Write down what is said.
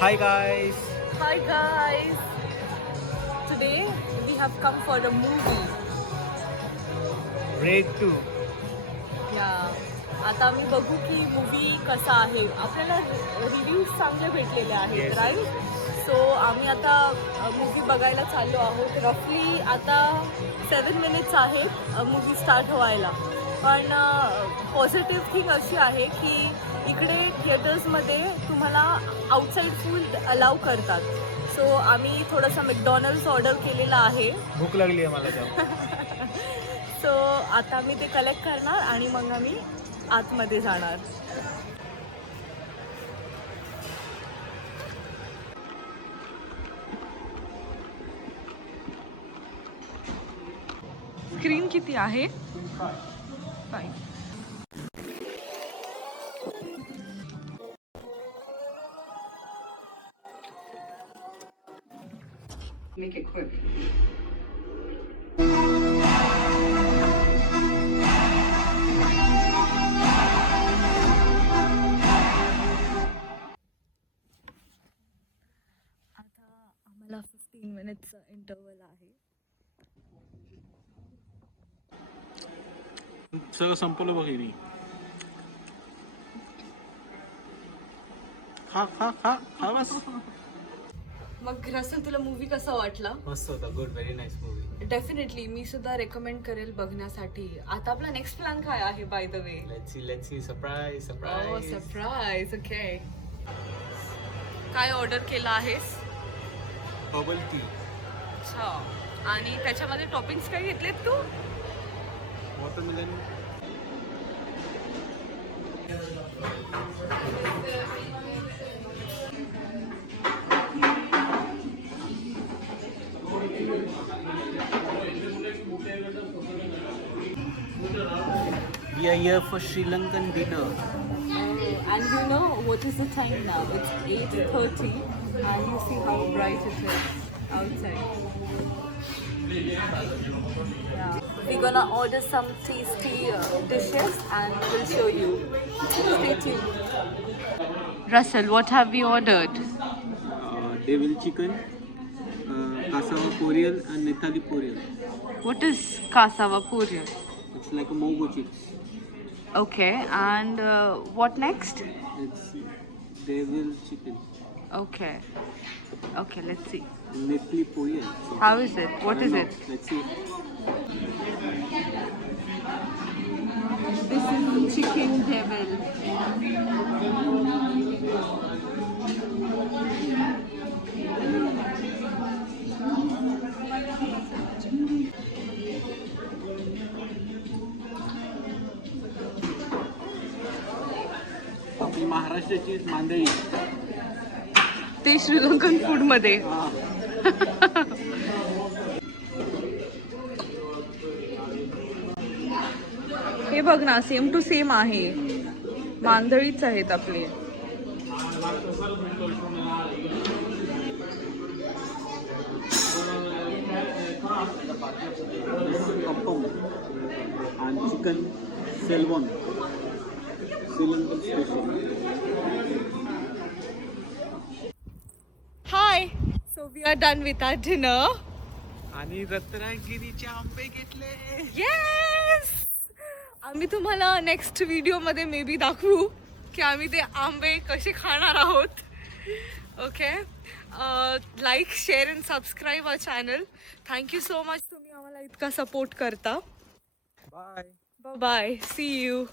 Hi guys. Hi guys. Today we have come for a movie. Raid 2. आता आम्ही बघू की मूवी कसा आहे. आपल्याला रिव्ह्यूज चांगले भेटलेले आहेत, Yes. राईट? सो आम्ही आता मूवी बघायला चाललो आहोत. रफली आता 7 मिनिट्स आहेत मूवी स्टार्ट व्हायला. पण पॉझिटिव्ह थिंग अशी आहे की इकडे थिएटर्समध्ये तुम्हाला आउटसाईड फूड अलाव करतात. सो आम्ही थोडंसं मॅकडॉनल्ड्स ऑर्डर केलेला आहे. भूक लागली आहे मला तर. सो आता मी ते कलेक्ट करणार आणि मग आम्ही आतमध्ये जाणार. स्क्रीन किती आहे? 5. Make it quick. आता आम्हाला 15 मिनिट्स इंटरवल आहे. सगळं संपलं बघ हिने. खा खा खा खा बस. मग रसल, तुला मूवी कसा वाटला? मस्त होता. Good, very nice movie. Definitely मी सुद्धा रेकमेंड करेल बघण्यासाठी. आता आपला नेक्स्ट प्लॅन काय आहे by the way? Let's see surprise surprise. Okay, काय ऑर्डर केलं आहेस? Bubble tea. अच्छा, आणि त्याच्यामध्ये टॉपिंग्स काय घेतलेत तू? Watermelon. We are here for Sri Lankan dinner. And you know what is the time now? It's 8:30 and you see how bright it is outside. Yeah. We're gonna order some tasty dishes and we'll show you. Stay tuned. Russell, what have we ordered? Devil chicken, cassava poriel and nethali poriel. What is cassava poriel? It's like a mogo chips. Okay, and what next? It's devil chicken. Okay. Okay, let's see. Nethali poriel. So, How is it? What is it? Let's see. This is chicken devil. आपली महाराष्ट्राची मांदळी. ते Sri Lankan food मध्ये. हे बघ ना, same to same आहे. मांदळीच आहेत आपले. अप्पम आणि चिकन सेल्वॉन, Sri Lankan special. Hi, so we are done with our dinner. आणि रत्नागिरीचे आंबे घेतले. येस, आम्ही तुम्हाला नेक्स्ट व्हिडिओमध्ये मे बी दाखवू की आम्ही ते आंबे कसे खाणार आहोत. Okay, like, share and subscribe our channel. Thank you so much, तुम्ही आम्हाला इतका सपोर्ट करता. बाय. Bye, see you.